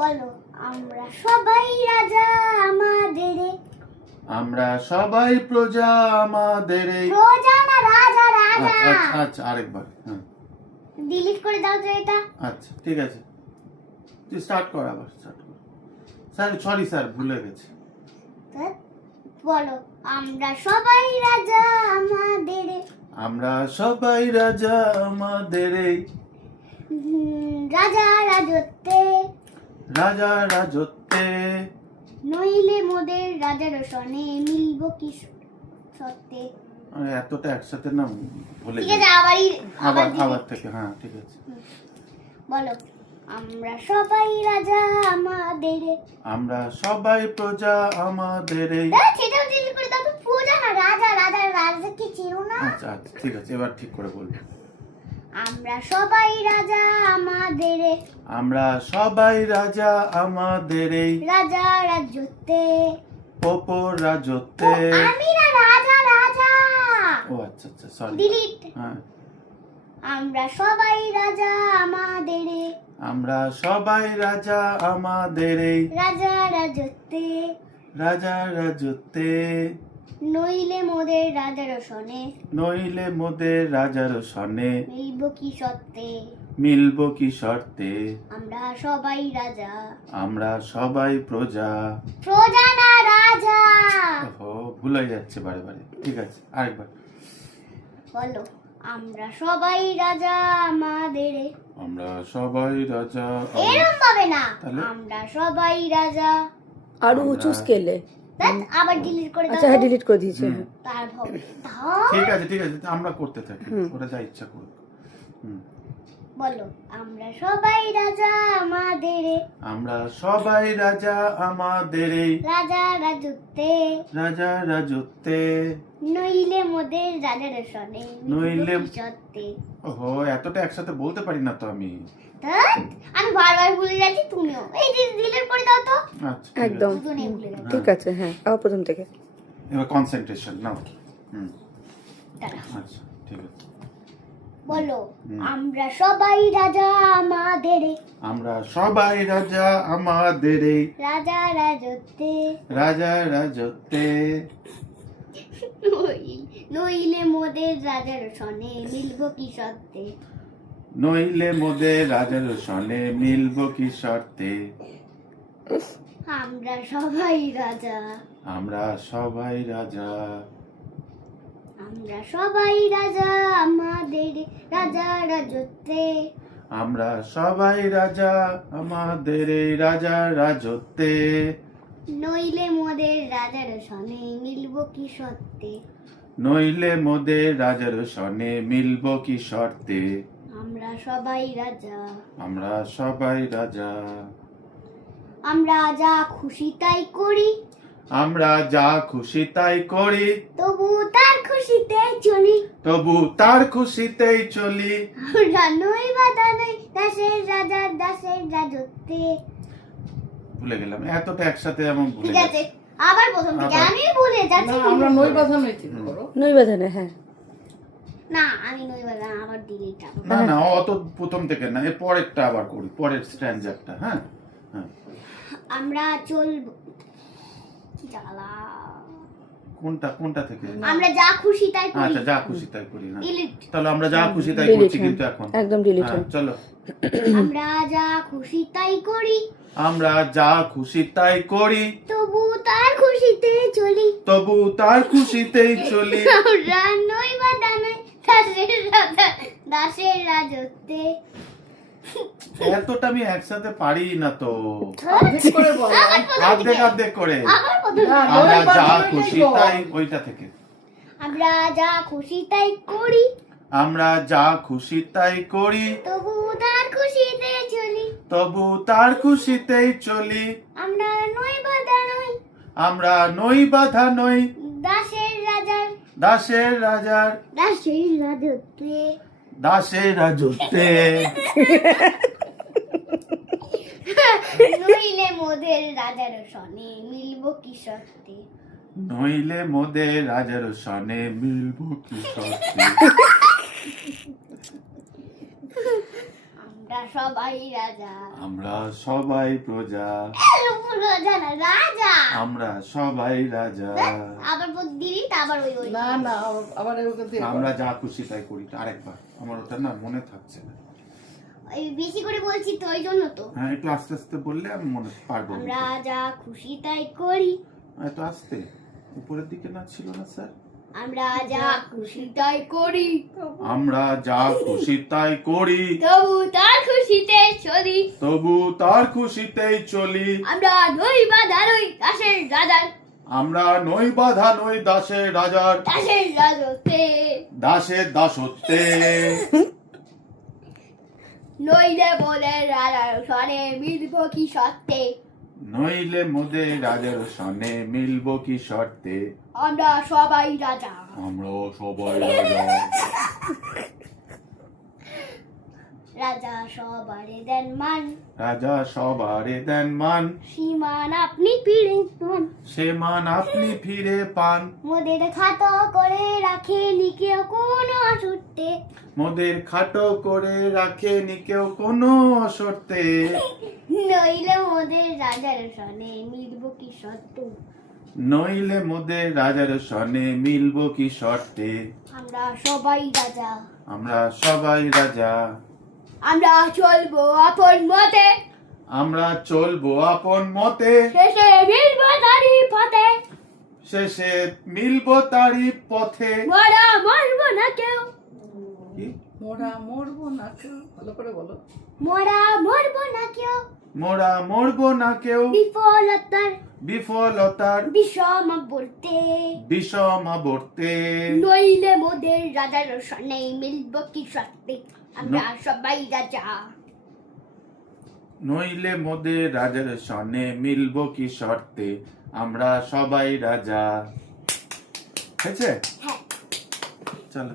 বলো আমরা সবাই রাজা আমাদের আমরা সবাই প্রজা আমাদের এই প্রজা না রাজা রাজা আচ্ছা আচ্ছা আরেকবার হ্যাঁ ডিলিট করে দাও তো এটা আচ্ছা ঠিক আছে তুই স্টার্ট কর আবার স্টার্ট কর স্যার সরি স্যার ভুলে গেছি ধ্যাৎ, বলো আমরা সবাই রাজা আমাদের আমরা সবাই রাজা আমাদের এই রাজা রাজত্বে রাজা রাজত্বে নইলে মোদের রাজার সনে মিলব কি সত্যে আরে এতটা একসাথে না ভুলে ঠিক গেছি আছে আবার delete। আবার থেকে হ্যাঁ ঠিক আছে বলো আমরা সবাই রাজা আমাদের আমরা সবাই প্রজা আমাদের এই সেটাও ডিলিট করে দাও তো প্রজা না রাজা রাজা রাজা কি চিনো না আচ্ছা আচ্ছা ঠিক আছে এবার ঠিক করে বলবো আমরা সবাই রাজা আমাদের আমরা সবাই রাজা আমাদের এই রাজা রাজত্বে অপর ও, রাজত্বে আমি না রাজা রাজা ও আচ্ছা আচ্ছা সরি ডিলিট হ্যাঁ আমরা সবাই রাজা আমাদের আমরা সবাই রাজা আমাদের এই রাজা রাজত্বে রাজা রাজত্বে নইলে মোদের রাজার সনে নইলে মোদের রাজার সনে মিলব কি সত্যে মিলব কি শর্তে আমরা সবাই রাজা আমরা সবাই প্রজা প্রজা না রাজা ওহো ভুলে যাচ্ছে বারে বারে ঠিক আছে আরেকবার বলো আমরা সবাই রাজা আমাদের আমরা সবাই রাজা এরম ভাবে না তাহলে? আমরা সবাই রাজা আরো উঁচু স্কেলে ধ্যাৎ, আবার ডিলিট করে দাও আচ্ছা হ্যাঁ ডিলিট করে দিয়েছি হুম। হ্যাঁ তার ভাবে ঠিক আছে আমরা করতে থাকি হুম। ওরা যা ইচ্ছা করুক হুম। বলো আমরা সবাই রাজা আমাদের আমরা সবাই রাজা আমাদের এই রাজা রাজত্বে রাজা রাজত্বে নইলে মোদের রাজার সনে নইলে- মিলব কি সত্যে ওহো এতটা একসাথে বলতে পারি না তো আমি ধ্যাৎ, আমি বারবার ভুলে যাচ্ছি তুমিও এই ডিলিট করে দাও তো আচ্ছা ঠিক আছে। একদম দুজনেই ভুলে যাচ্ছি ঠিক আছে হ্যাঁ আবার প্রথম থেকে এবার কনসেন্ট্রেশন নাও হুম দাঁড়াও। আচ্ছা ঠিক আছে বলো হুম। আমরা সবাই রাজা আমাদের আমরা সবাই রাজা আমাদের এই রাজা রাজত্বে রাজা রাজত্বে নইলে মোদের রাজার সনে মিলব কি সত্যে নইলে মোদের রাজার সনে মিলব কি শর্তে আমরা সবাই রাজা আমরা সবাই রাজা আমরা সবাই রাজা আমাদের রাজা রাজত্বে আমরা সবাই রাজা আমাদের এই রাজা রাজত্বে নইলে মোদের রাজার সনে মিলব কি সত্যে নইলে মোদের রাজার সনে মিলব কি শর্তে আমরা সবাই রাজা আমরা সবাই রাজা আমরা যা খুশি তাই করি আমরা যা খুশি তাই করি তবু তার খুশিতে চলি তবু তার খুশিতেই চলি আমরা নই বাধা নই দাসের রাজা দাসের রাজত্বে ভুলে গেলাম এতটা একসাথে এমন ভুলে ঠিক আছে গেছি আবার প্রথম থেকে আবার। আমি ভুলে যাচ্ছি আমরা নই বাঁধানোই ঠিক করো নৈবাধানে হ্যাঁ না আমি নই বাধা আবার ডিলিট না না অত প্রথম থেকে না এর পরেরটা আবার করি পরের স্ট্যান্ডারটা হ্যাঁ হ্যাঁ আমরা চলবো জ্বালা কোনটা থেকে আমরা যা খুশি তাই করি আচ্ছা যা খুশি তাই করি না ডিলিট তাহলে আমরা যা খুশি তাই Delete, করছি হ্যাঁ। কিন্তু এখন একদম ডিলিট হ্যাঁ, চলো আমরা যা খুশি তাই করি আমরা যা খুশি তাই করি তবু তার খুশিতে চলি তবু তার খুশিতেই চলি আমরা নই বাধা নই দাসের রাজা দাসের রাজত্বে এতটা আমি একসাথে পারি না তো অর্ধেক করে বলো অর্ধেক অর্ধেক করে আবার প্রথম না, আমরা নই যা বাঁধানোই খুশি ঠিক। তাই ওইটা থেকে আমরা যা খুশি তাই করি আমরা যা খুশি তাই করি তবু তার খুশিতে চলি তবু তার খুশিতেই চলি আমরা নই বাধা নই আমরা নই বাধা নই দাসের রাজার দাসের রাজার দাসের রাজত্বে দাসের রাজত্বে নইলে মোদের রাজার সনে মিলব কি সত্যে নইলে মোদের রাজার সনে মিলব কি শর্তে আমরা সবাই রাজা আমরা সবাই প্রজা, রাজা না রাজা আমরা সবাই রাজা। আবার দিদি আবার ওই ওই না না আবার এরকম দিয়ে আমরা যা খুশি তাই করি। আরেকবার, আমার ওটা না মনে থাকছে না। ওই বেশি করে বলছি তো ওই জন্য তো। হ্যাঁ, একটু আস্তে আস্তে বললে আমি মনে পারবো। আমরা যা খুশি তাই করি, একটু আস্তে, উপরের দিকে না ছিল না স্যার? আমরা যা খুশি তাই করি, আমরা যা খুশি তাই করি, তবু তার খুশিতে চলি, তবু তার খুশিতেই চলি। আমরা নই বাধা নই দাসের রাজার, আমরা নই বাধা নই দাসের রাজার, দাসের রাজত্বে দাসের দাসত্বে। নইলে বলে রাজার সনে মিলব কি সত্যে, নইলে মোদের রাজার সনে মিলব কি শর্তে। আমরা সবাই রাজা, আমরা সবাই রাজা। রাজা সবারে দেন মান, রাজা সবারে দেন মান, সীমান আপনি ফিরে পান, সে মান আপনি ফিরে পান। মোদের খাতা করে রাখে নিকে কোনো অসুরতে, মোদের খাটো করে রাখেনি কেউ কোনো অশর্তে। নইলে মোদের রাজার সনে মিলব কি সত্য, নইলে মোদের রাজার সনে মিলব কি শর্তে। আমরা সবাই রাজা, আমরা সবাই রাজা। আমরা চলবো আপন মতে, আমরা চলবো আপন মতে, শেষে মিলব তারি পথে, শেষে মিলব তারি পথে। মরা মরবো না কেউ, কি? মোরা মরবো না কেউ, ভালো করে বলো। মরা মরবো না কেউ, মোরা মরবো না কেউ, বিফলতার বিফলতার বিষম বলতে, বিষম আবর্তে। নইলে মোদের রাজার সনে মিলব কি সত্যি, আমরা সবাই রাজা, নইলে মোদের রাজার সনে মিলব কি শর্তে। আমরা সবাই রাজা। হয়েছে? হ্যাঁ। চলো।